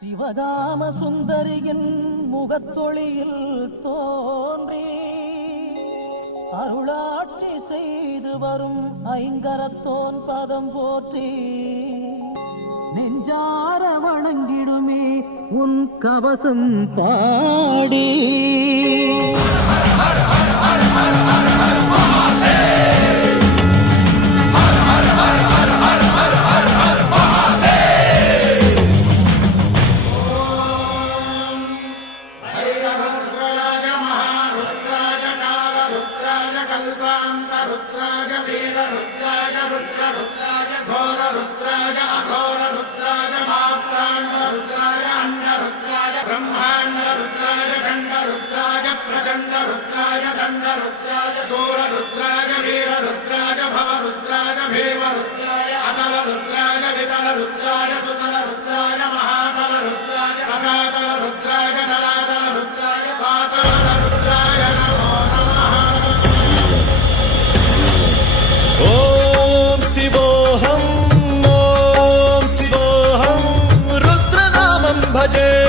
சிவகாம சுந்தரியின் முகத்தொழியில் தோன்றி அருளாட்சி செய்து வரும் ஐங்கரத்தோன் பதம் போற்றி நெஞ்சார வணங்கிடுமே உன் கவசம் பாடி. रुद्राज वीर रुद्राज रुद्र रुद्राज घोर रुद्राज अघोर रुद्राज मात्रांड रुद्राज अंड रुद्राज ब्रह्मांड रुद्राज खंड रुद्राज प्रचंड रुद्राज दंड रुद्राज सूर रुद्राज वीर रुद्राज भव रुद्राज भीम रुद्राज अतल रुद्राज वितल रुद्राज सुतल रुद्राज महातल रुद्राज सचातल रुद्राज जलातल रुद्राज पाताल रुद्राज नमो नमः. ओम शिवोऽहं रुद्रनामं भजे.